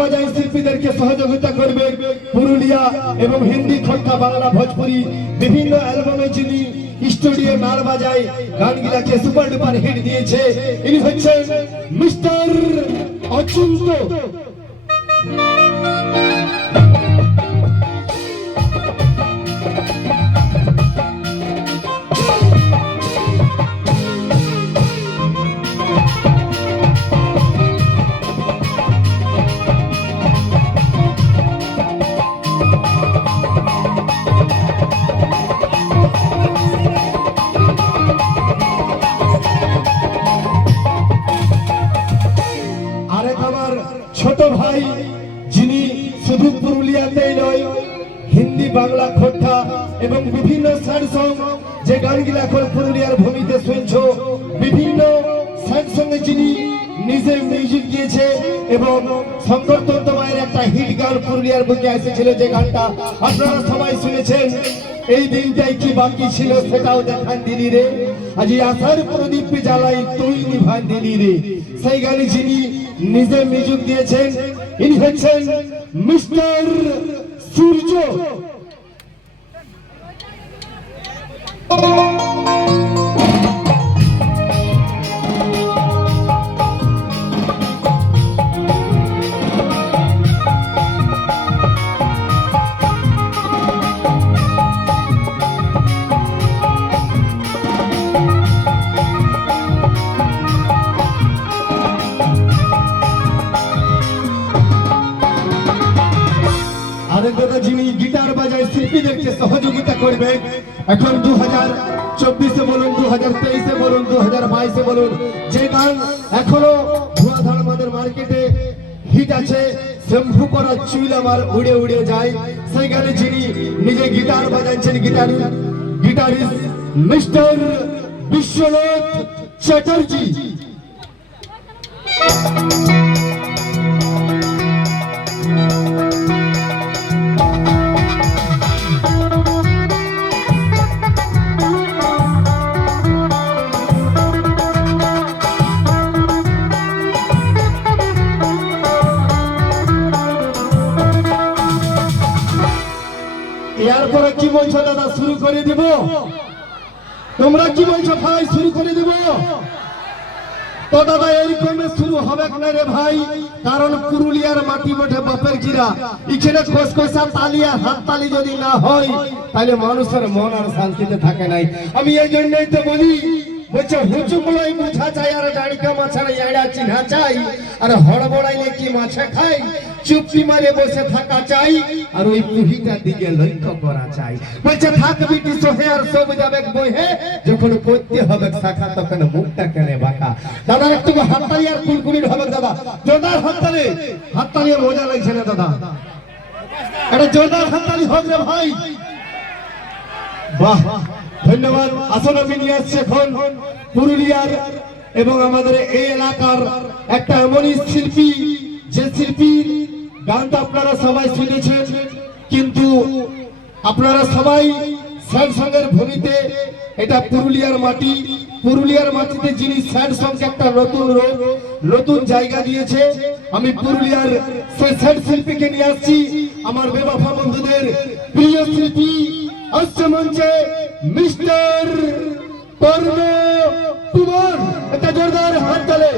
বাজায় শিল্পীদেরকে সহযোগিতা করবে পুরুলিয়া এবং হিন্দি খটকা বাংলা ভোজপুরি বিভিন্ন অ্যালবামে যিনি স্টুডিও মাল বাজায় গানগুলাকে সুপার ডুপার হিট দিয়েছে, ইনি হচ্ছেন মিস্টার অচিন্ত। ছোট ভাই, যিনি শুধু পুরুলিয়াতেই নয়, হিন্দি, বাংলা খোট্টা এবং বিভিন্ন স্যাড সং যে গানগুলো এখন পুরুলিয়ার ভূমিতে শুনছ, বিভিন্ন স্যাড সঙ্গে যিনি নিজে মিউজিক দিয়েছে এবং শঙ্কর তন্ত একটা হিট গান পুরুলিয়ার বুকে এসেছিল যে গানটা আপনারা সবাই শুনেছেন। এই দিনটাই কি বাকি ছিল সেটাও দেখান দিলি রে। আজ আশার প্রদীপ জ্বালাই তুই নিভান দিলি রে। সেই গানে যিনি নিজে মিউজিক দিয়েছেন, ইনি হচ্ছেন মিস্টার সূর্য। আরেক দাদা যিনি গিটার বাজায় শিল্পীদেরকে সহযোগিতা করবে। এখন দু হাজার চব্বিশে বলুন দু হাজার তেইশে বলুন দু হাজার বাইশে বলুন, যে গান এখনও আমাদের মার্কেটে হিট আছে করা চুল আমার উড়ে উড়ে যায়। সেই যিনি নিজে গিটার বাজাচ্ছেন, guitar guitarist mister Biswanath Chatterjee. এরপরে কি বলছো দাদা? শুরু করে দিব। তোমরা কি বলছো? ভাই, শুরু করে দিব। তো দাদা এইরকম শুরু হবে না রে ভাই। কারণ পুরুলিয়ার মাটি বটে বাপের জিরা। এখানে খসখসা তালি আর হাত তালি যদি না হয়, তাহলে মানুষের মন আর শান্তিতে থাকে নাই। আমি এই জন্যই তো বলি, বলছে হুচুকুলোই বুঝা চাই আর ডাড়িকা মাছের ইয়াড়া চিহ্না চাই আর হড়বড়াইলে কি মাছে খাই চুপটি মারে বসে থাকা চাই, আর ওই পুহিটার দিকে লক্ষ্য করা চাই। বলছে, থাক বিটি, সোহে আর সব যাবে বহে যখন করতে হবে শাখা, তখন মুখটা কেনে বাঁকা। দাদা একটু হাততালি আর কুলকুলির হবে, দাদা। জোরদার হাততালি। হাততালি মজা লাগছে না, দাদা। এটা জোরদার হাততালি হোক রে ভাই। বাহ, ধন্যবাদ। আসন আমি নিয়ে আসছি এখন। পুরুলিয়ার এবং আমাদের এই এলাকার একটা এমনই শিল্পী, যে শিল্পীর গানটা আপনারা সবাই শুনেছেন, কিন্তু আপনারা সবাই স্যাড সঙ্গের ভূমিতে এটা পুরুলিয়ার মাটি। পুরুলিয়ার মাটিতে যিনি স্যাড সঙ্গে একটা নতুন রোগ, নতুন জায়গা দিয়েছে, আমি পুরুলিয়ার সেই স্যাড শিল্পীকে নিয়ে আসছি। আমার বেবাফা বন্ধুদের প্রিয় শিল্পী আসছে মঞ্চে মিস্টার পর্ণ কুমার একটা জোরদার হাত তালে।